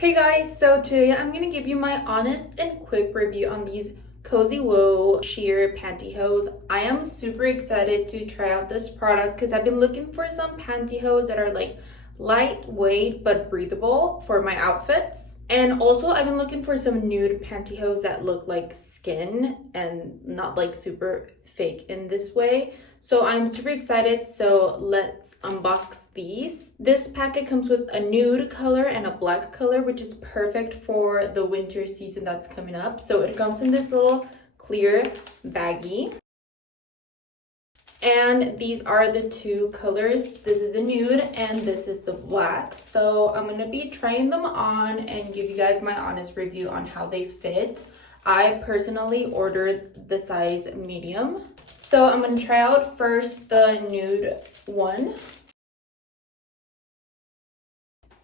Hey guys, so today I'm going to give you my honest and quick review on these CozyWow sheer pantyhose. I am super excited to try out this product because I've been looking for some pantyhose that are like lightweight but breathable for my outfits. And also I've been looking for some nude pantyhose that look like skin and not like super fake in this way. So I'm super excited, so let's unbox these. This packet comes with a nude color and a black color, which is perfect for the winter season that's coming up. So it comes in this little clear baggie. And these are the two colors. This is a nude and this is the black. So I'm gonna be trying them on and give you guys my honest review on how they fit. I personally ordered the size medium. So I'm gonna try out first the nude one.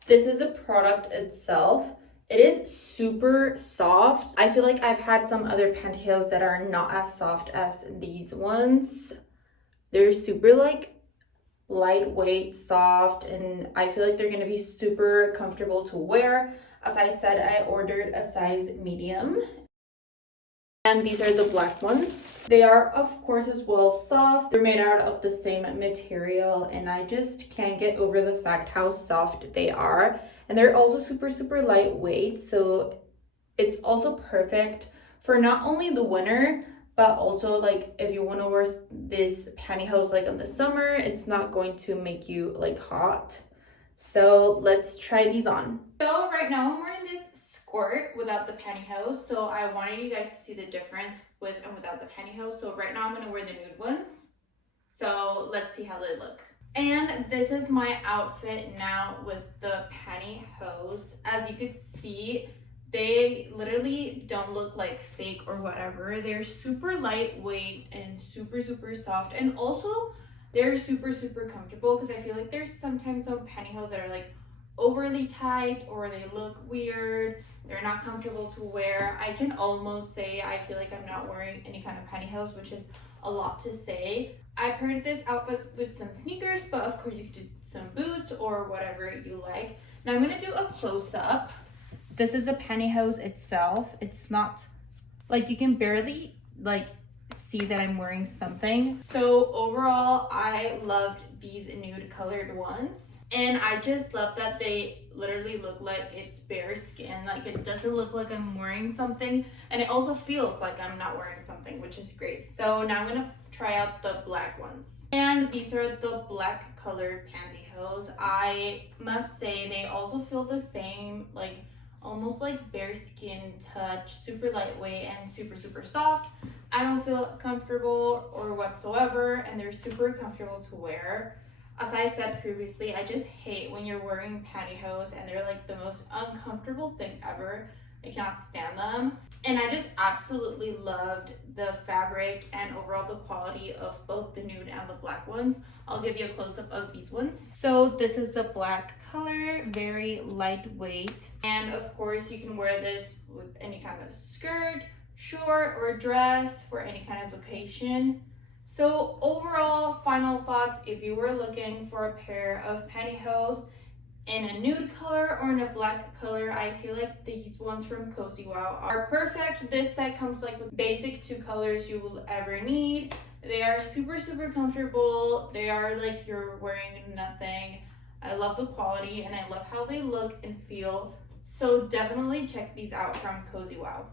This is the product itself. It is super soft. I feel like I've had some other pantyhose that are not as soft as these ones. They're super like lightweight, soft, and I feel like they're gonna be super comfortable to wear. As I said, I ordered a size medium. And these are the black ones. They are, of course, as well soft. They're made out of the same material, and I just can't get over the fact how soft they are. And they're also super lightweight, so it's also perfect for not only the winter, but also like if you want to wear this pantyhose like in the summer, it's not going to make you like hot. So let's try these on. So right now I'm wearing this skirt without the pantyhose, so I wanted you guys to see the difference with and without the pantyhose. So right now I'm going to wear the nude ones, so let's see how they look. And this is my outfit now with the pantyhose. As you could see, they literally don't look like fake or whatever. They're super lightweight and super soft, and also they're super comfortable, because I feel like there's sometimes some pantyhose that are like overly tight or they look weird. They're not comfortable to wear. I can almost say I feel like I'm not wearing any kind of pantyhose, which is a lot to say. I paired this outfit with some sneakers, but of course you could do some boots or whatever you like. Now I'm gonna do a close-up. This is the pantyhose itself. It's not like, you can barely like see that I'm wearing something. So overall, I loved these nude colored ones, and I just love that they literally look like it's bare skin. Like, it doesn't look like I'm wearing something, and it also feels like I'm not wearing something, which is great. So now I'm gonna try out the black ones, and these are the black colored pantyhose. I must say they also feel the same, like almost like bare skin touch, super lightweight and super soft. I don't feel comfortable or whatsoever, and they're super comfortable to wear. As I said previously, I just hate when you're wearing pantyhose and they're like the most uncomfortable thing ever. I cannot stand them. And I just absolutely loved the fabric and overall the quality of both the nude and the black ones. I'll give you a close-up of these ones. So this is the black color, very lightweight. And of course you can wear this with any kind of skirt, short, or dress for any kind of occasion. So overall, final thoughts, if you were looking for a pair of pantyhose in a nude color or in a black color, I feel like these ones from CozyWow are perfect. This set comes like with basic 2 colors you will ever need. They are super comfortable. They are like you're wearing nothing. I love the quality and I love how they look and feel. So definitely check these out from CozyWow.